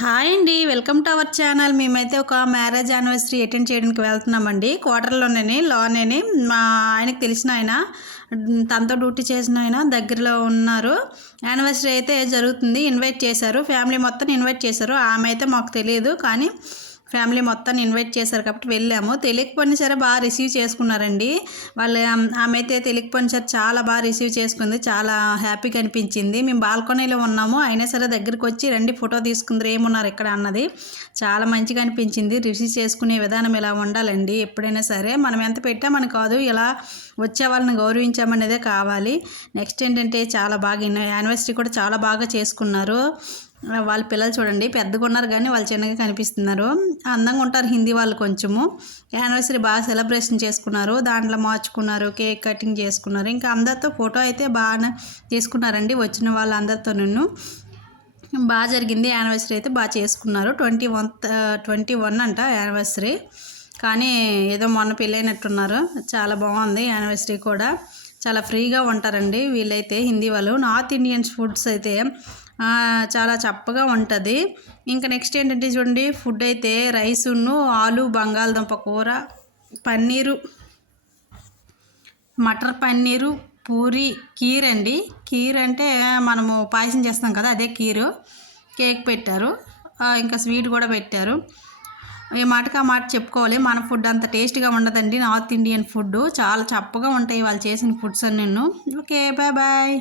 Hi అండి, welcome to our channel. మేమైతే ఒక మ్యారేజ్ యానివర్సరీ అటెండ్ చేయడానికి వెళ్తున్నామండి. లోనేని మా ఆయనకు తెలిసిన ఆయన, తనతో డ్యూటీ చేసిన ఆయన దగ్గరలో ఉన్నారు. యానివర్సరీ అయితే జరుగుతుంది. ఇన్వైట్ చేశారు, ఫ్యామిలీ మొత్తం ఇన్వైట్ చేశారు. ఆమె అయితే మాకు తెలియదు, కానీ ఫ్యామిలీ మొత్తాన్ని ఇన్వైట్ చేశారు కాబట్టి వెళ్ళాము. తెలియకపోయినా సరే బాగా రిసీవ్ చేసుకున్నారండి వాళ్ళు. ఆమె అయితే తెలియకపోయినా సరే చాలా బాగా రిసీవ్ చేసుకుంది. చాలా హ్యాపీగా అనిపించింది. మేము బాల్కనీలో ఉన్నాము, అయినా సరే దగ్గరికి వచ్చి రండి ఫోటో తీసుకుందరు, ఏమున్నారు ఇక్కడ అన్నది. చాలా మంచిగా అనిపించింది. రిసీవ్ చేసుకునే విధానం ఇలా ఉండాలండి. ఎప్పుడైనా సరే మనం ఎంత పెట్టామని కాదు, ఇలా వచ్చే వాళ్ళని గౌరవించామనేదే కావాలి. నెక్స్ట్ ఏంటంటే చాలా బాగా యానివర్సరీ కూడా చాలా బాగా చేసుకున్నారు. వాళ్ళ పిల్లలు చూడండి, పెద్దగా ఉన్నారు కానీ వాళ్ళు చిన్నగా కనిపిస్తున్నారు. అందంగా ఉంటారు హిందీ వాళ్ళు. కొంచెము యానివర్సరీ బాగా సెలబ్రేషన్ చేసుకున్నారు, దాంట్లో మార్చుకున్నారు, కేక్ కటింగ్ చేసుకున్నారు. ఇంకా అందరితో ఫోటో అయితే బాగా తీసుకున్నారండి. వచ్చిన వాళ్ళందరితో బాగా జరిగింది. యానివర్సరీ అయితే బాగా చేసుకున్నారు. 21 అంట యానివర్సరీ, కానీ ఏదో మొన్న పెళ్ళైనట్టున్నారు. చాలా బాగుంది యానివర్సరీ కూడా. చాలా ఫ్రీగా ఉంటారండి వీళ్ళైతే హిందీ వాళ్ళు. నార్త్ ఇండియన్స్ ఫుడ్స్ అయితే చాలా చప్పగా ఉంటుంది. ఇంకా నెక్స్ట్ ఏంటంటే చూడండి, ఫుడ్ అయితే రైసును ఆలు బంగాళదుంప కూర, పన్నీరు, మటర్ పన్నీరు, పూరి, కీర్ అండి. కీర్ అంటే మనము పాయసం చేస్తాం కదా, అదే కీరు. కేక్ పెట్టారు, ఇంకా స్వీట్ కూడా పెట్టారు. ఈ మాటకు ఆ మాట చెప్పుకోవాలి, మన ఫుడ్ అంత టేస్ట్గా ఉండదండి. నార్త్ ఇండియన్ ఫుడ్ చాలా చప్పగా ఉంటాయి వాళ్ళు చేసిన ఫుడ్స్ అన్నీ. Okay, bye bye.